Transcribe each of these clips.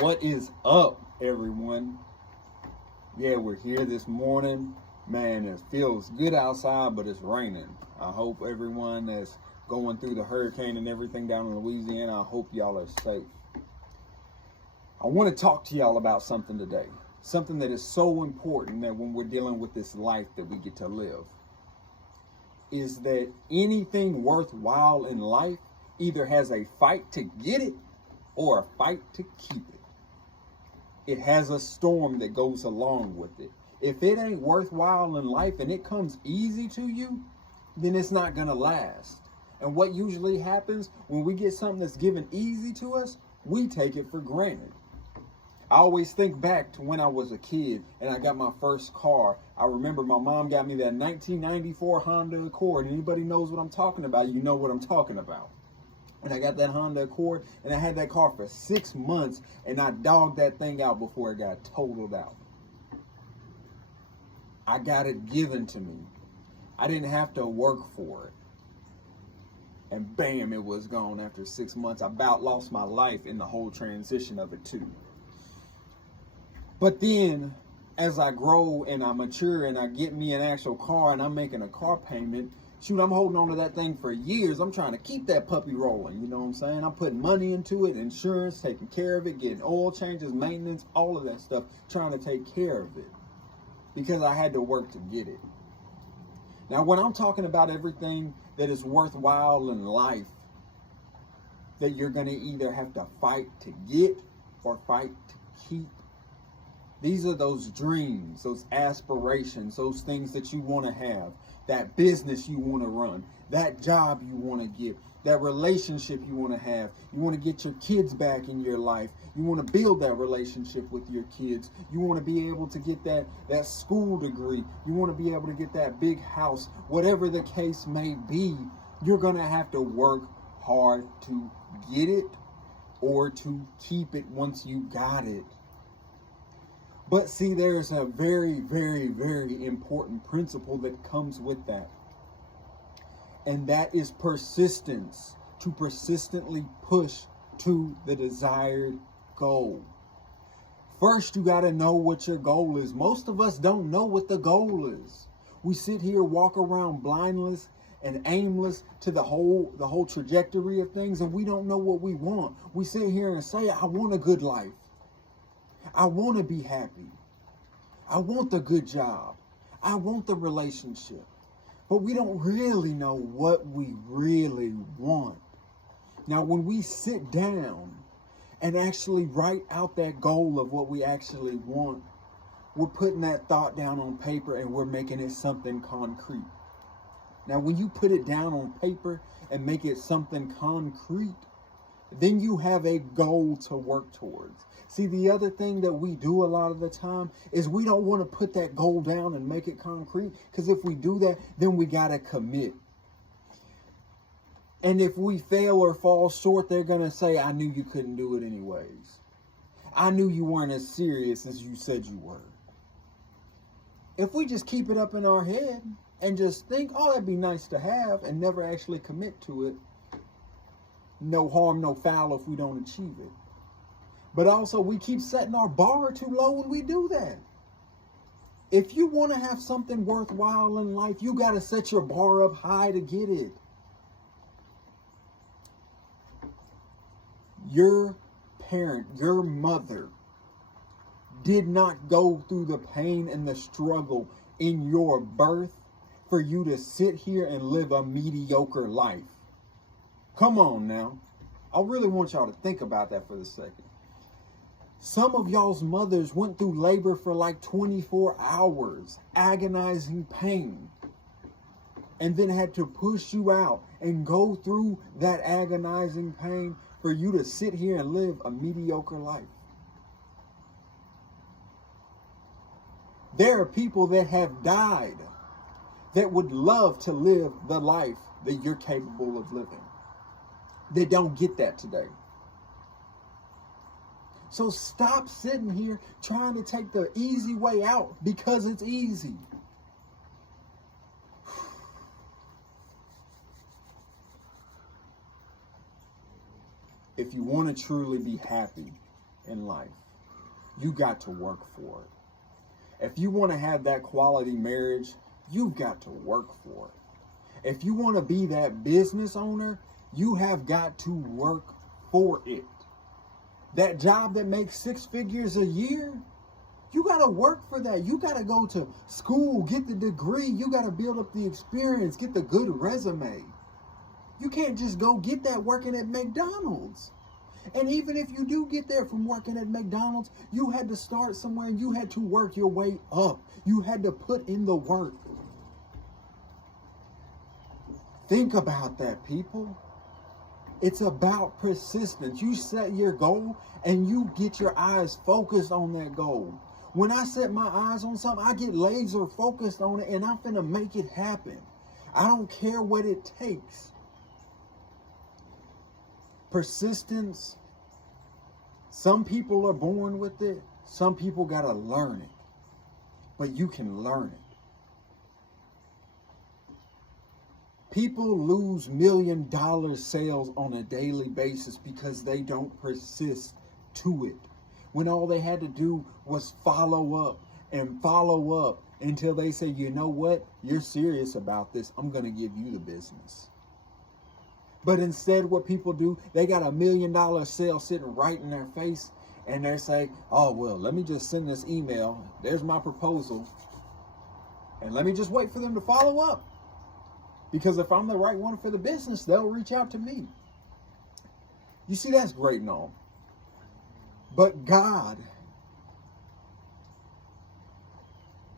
What is up, everyone? Yeah, we're here this morning. Man, it feels good outside, but it's raining. I hope everyone that's going through the hurricane and everything down in Louisiana, I hope y'all are safe. I want to talk to y'all about something today. Something that is so important that when we're dealing with this life that we get to live. Is that anything worthwhile in life either has a fight to get it or a fight to keep it. It has a storm that goes along with it. If it ain't worthwhile in life and it comes easy to you, then it's not going to last. And what usually happens when we get something that's given easy to us, we take it for granted. I always think back to when I was a kid and I got my first car. I remember my mom got me that 1994 Honda Accord. Anybody knows what I'm talking about, you know what I'm talking about. And I got that Honda Accord, and I had that car for 6 months, and I dogged that thing out before it got totaled out. I got it given to me. I didn't have to work for it. And bam, it was gone after 6 months. I about lost my life in the whole transition of it too. But then, as I grow and I mature and I get me an actual car and I'm making a car payment, shoot, I'm holding on to that thing for years. I'm trying to keep that puppy rolling, you know what I'm saying? I'm putting money into it, insurance, taking care of it, getting oil changes, maintenance, all of that stuff, trying to take care of it because I had to work to get it. Now, when I'm talking about everything that is worthwhile in life, that you're going to either have to fight to get or fight to keep, these are those dreams, those aspirations, those things that you want to have, that business you want to run, that job you want to get, that relationship you want to have. You want to get your kids back in your life. You want to build that relationship with your kids. You want to be able to get that school degree. You want to be able to get that big house. Whatever the case may be, you're going to have to work hard to get it or to keep it once you got it. But see, there's a very, very, very important principle that comes with that. And that is persistence. To persistently push to the desired goal. First, you got to know what your goal is. Most of us don't know what the goal is. We sit here, walk around blindless and aimless to the whole trajectory of things, and we don't know what we want. We sit here and say, I want a good life. I want to be happy. I want the good job. I want the relationship. But we don't really know what we really want. Now, when we sit down and actually write out that goal of what we actually want, we're putting that thought down on paper and we're making it something concrete. Now, when you put it down on paper and make it something concrete, then you have a goal to work towards. See, the other thing that we do a lot of the time is we don't want to put that goal down and make it concrete, because if we do that, then we got to commit. And if we fail or fall short, they're going to say, I knew you couldn't do it anyways. I knew you weren't as serious as you said you were. If we just keep it up in our head and just think, oh, that'd be nice to have, and never actually commit to it, no harm, no foul if we don't achieve it. But also, we keep setting our bar too low when we do that. If you want to have something worthwhile in life, you got to set your bar up high to get it. Your parent, your mother, did not go through the pain and the struggle in your birth for you to sit here and live a mediocre life. Come on now. I really want y'all to think about that for a second. Some of y'all's mothers went through labor for like 24 hours, agonizing pain, and then had to push you out and go through that agonizing pain for you to sit here and live a mediocre life. There are people that have died that would love to live the life that you're capable of living. They don't get that today. So stop sitting here trying to take the easy way out because it's easy. If you want to truly be happy in life, you got to work for it. If you want to have that quality marriage, you've got to work for it. If you want to be that business owner, you have got to work for it. That job that makes 6 figures a year, you got to work for that. You got to go to school, get the degree. You got to build up the experience, get the good resume. You can't just go get that working at McDonald's. And even if you do get there from working at McDonald's, you had to start somewhere and you had to work your way up. You had to put in the work. Think about that, people. It's about persistence. You set your goal and you get your eyes focused on that goal. When I set my eyes on something, I get laser focused on it and I'm finna make it happen. I don't care what it takes. Persistence. Some people are born with it. Some people gotta learn it. But you can learn it. People lose $1 million sales on a daily basis because they don't persist to it. When all they had to do was follow up until they say, you know what, you're serious about this, I'm going to give you the business. But instead what people do, they got $1 million sale sitting right in their face and they say, oh, well, let me just send this email. There's my proposal. And let me just wait for them to follow up. Because if I'm the right one for the business, they'll reach out to me. You see, that's great and all. But God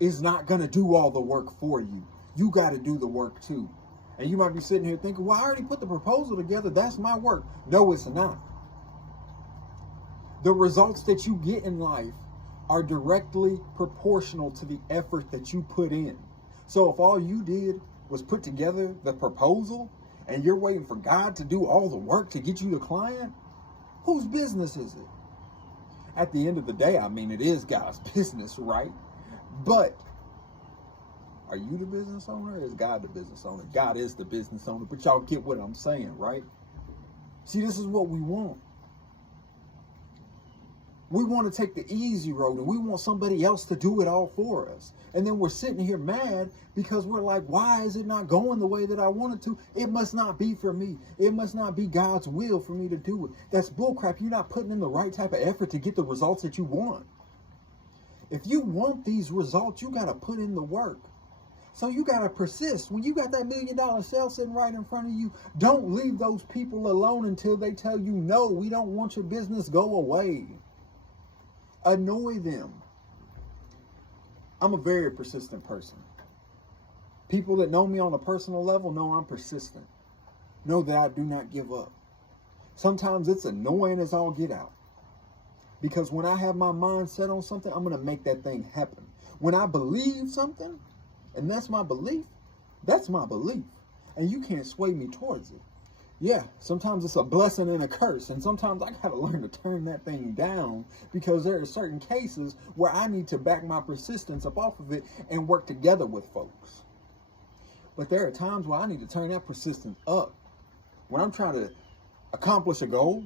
is not going to do all the work for you. You got to do the work too. And you might be sitting here thinking, well, I already put the proposal together. That's my work. No, it's not. The results that you get in life are directly proportional to the effort that you put in. So if all you did was put together the proposal and you're waiting for God to do all the work to get you the client, whose business is it? At the end of the day, I mean, it is God's business, right? But are you the business owner or is God the business owner? God is the business owner, but y'all get what I'm saying, right? See, this is what we want. We want to take the easy road and we want somebody else to do it all for us. And then we're sitting here mad because we're like, why is it not going the way that I want it to? It must not be for me. It must not be God's will for me to do it. That's bullcrap. You're not putting in the right type of effort to get the results that you want. If you want these results, you got to put in the work. So you got to persist. When you got that $1 million sale sitting right in front of you, don't leave those people alone until they tell you, no, we don't want your business, go away. Annoy them. I'm a very persistent person. People that know me on a personal level know I'm persistent. Know that I do not give up. Sometimes it's annoying as all get out. Because when I have my mind set on something, I'm going to make that thing happen. When I believe something, and that's my belief, and you can't sway me towards it. Yeah, sometimes it's a blessing and a curse, and sometimes I gotta learn to turn that thing down because there are certain cases where I need to back my persistence up off of it and work together with folks. But there are times where I need to turn that persistence up. When I'm trying to accomplish a goal,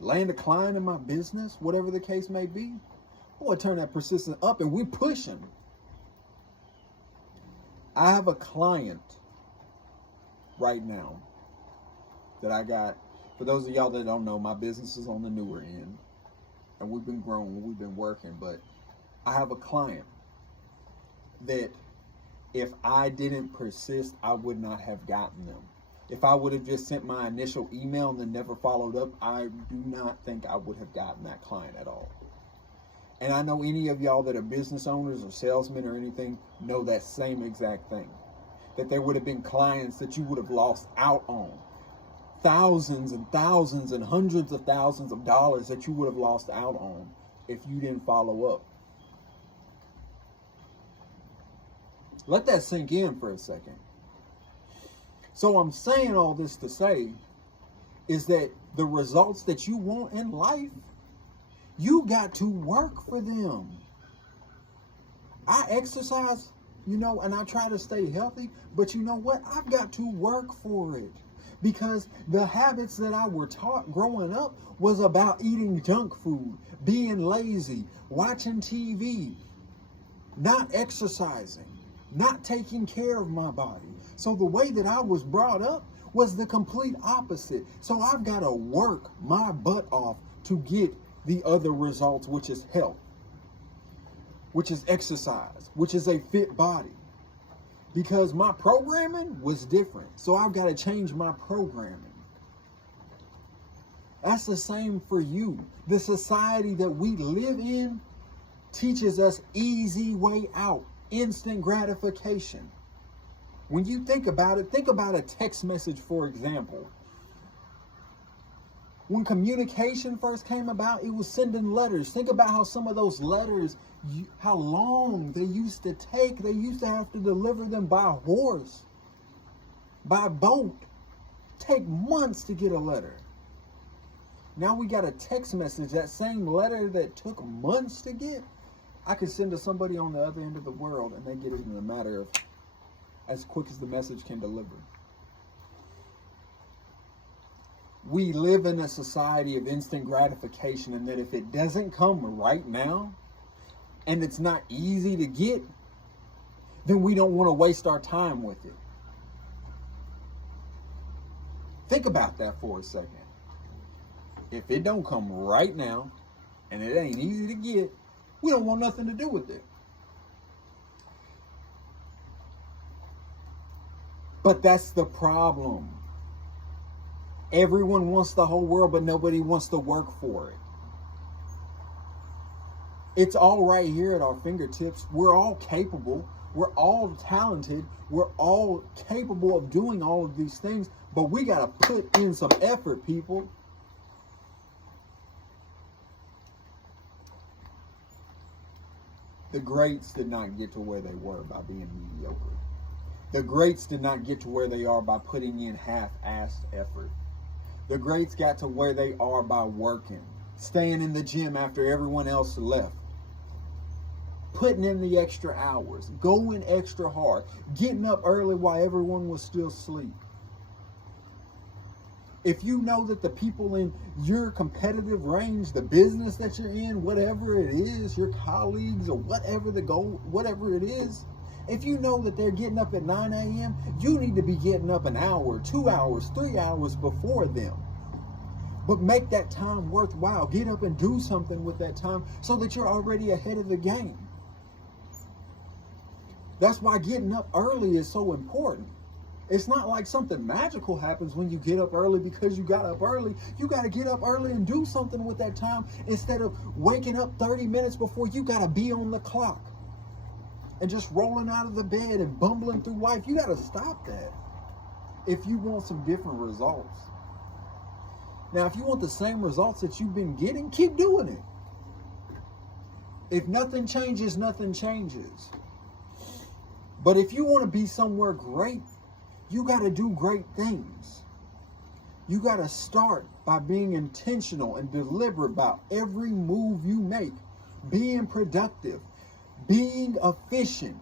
land a client in my business, whatever the case may be, I want to turn that persistence up and we're pushing. I have a client right now that I got. For those of y'all that don't know, my business is on the newer end and we've been growing, we've been working, but I have a client that if I didn't persist, I would not have gotten them. If I would have just sent my initial email and then never followed up, I do not think I would have gotten that client at all. And I know any of y'all that are business owners or salesmen or anything know that same exact thing. That there would have been clients that you would have lost out on. Thousands and thousands and hundreds of thousands of dollars that you would have lost out on if you didn't follow up. Let that sink in for a second. So I'm saying all this to say is that the results that you want in life, you got to work for them. I exercise, and I try to stay healthy, but you know what? I've got to work for it. Because the habits that I were taught growing up was about eating junk food, being lazy, watching TV, not exercising, not taking care of my body. So the way that I was brought up was the complete opposite. So I've got to work my butt off to get the other results, which is health, which is exercise, which is a fit body. Because my programming was different. So I've got to change my programming. That's the same for you. The society that we live in teaches us easy way out, instant gratification. When you think about it, think about a text message, for example. When communication first came about, it was sending letters. Think about how some of those letters, how long they used to take. They used to have to deliver them by horse, by boat. Take months to get a letter. Now we got a text message, that same letter that took months to get, I could send to somebody on the other end of the world and they get it in a matter of as quick as the message can deliver. We live in a society of instant gratification, and that if it doesn't come right now and it's not easy to get, then we don't want to waste our time with it. Think about that for a second. If it don't come right now and it ain't easy to get, we don't want nothing to do with it. But that's the problem. Everyone wants the whole world, but nobody wants to work for it. It's all right here at our fingertips. We're all capable. We're all talented. We're all capable of doing all of these things, but we got to put in some effort, people. The greats did not get to where they were by being mediocre. The greats did not get to where they are by putting in half-assed effort. The greats got to where they are by working, staying in the gym after everyone else left, putting in the extra hours, going extra hard, getting up early while everyone was still asleep. If you know that the people in your competitive range, the business that you're in, whatever it is, your colleagues or whatever the goal, whatever it is, if you know that they're getting up at 9 a.m., you need to be getting up an hour, 2 hours, 3 hours before them. But make that time worthwhile. Get up and do something with that time so that you're already ahead of the game. That's why getting up early is so important. It's not like something magical happens when you get up early because you got up early. You got to get up early and do something with that time instead of waking up 30 minutes before you got to be on the clock and just rolling out of the bed and bumbling through life. You got to stop that if you want some different results. Now, if you want the same results that you've been getting, keep doing it. If nothing changes, nothing changes. But if you want to be somewhere great, you got to do great things. You got to start by being intentional and deliberate about every move you make, being productive, being efficient,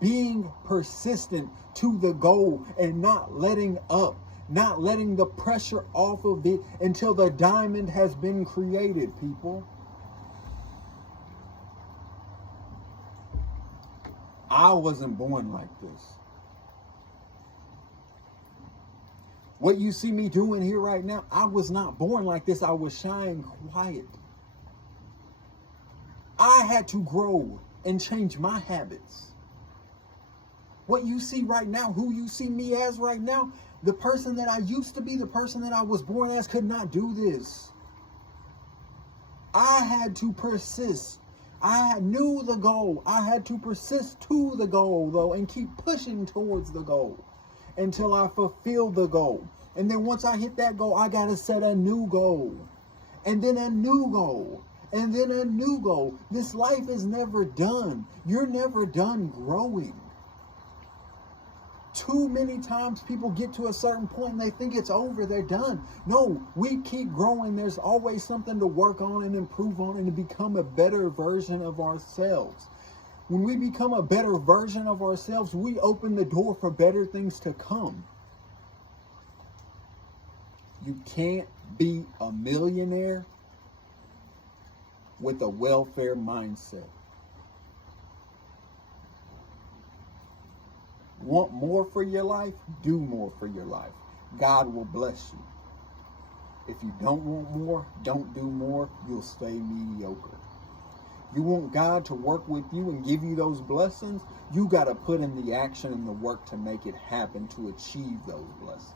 being persistent to the goal, and not letting up, not letting the pressure off of it until the diamond has been created, people. I wasn't born like this. What you see me doing here right now, I was not born like this. I was shy and quiet. I had to grow and change my habits. What you see right now, who you see me as right now, the person that I used to be, the person that I was born as, could not do this. I had to persist. I knew the goal. I had to persist to the goal, though, and keep pushing towards the goal until I fulfilled the goal. And then once I hit that goal, I got to set a new goal. And then a new goal. And then a new goal. This life is never done. You're never done growing. Too many times people get to a certain point and they think it's over, they're done. No, we keep growing. There's always something to work on and improve on and to become a better version of ourselves. When we become a better version of ourselves, we open the door for better things to come. You can't be a millionaire with a welfare mindset. Want more for your life? Do more for your life. God will bless you. If you don't want more, don't do more. You'll stay mediocre. You want God to work with you and give you those blessings? You got to put in the action and the work to make it happen, to achieve those blessings.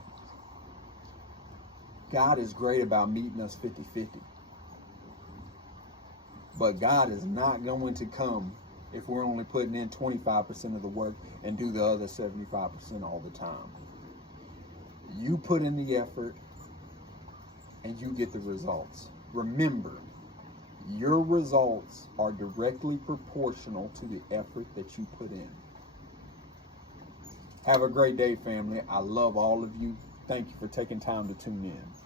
God is great about meeting us 50-50. But God is not going to come if we're only putting in 25% of the work and do the other 75% all the time. You put in the effort and you get the results. Remember, your results are directly proportional to the effort that you put in. Have a great day, family. I love all of you. Thank you for taking time to tune in.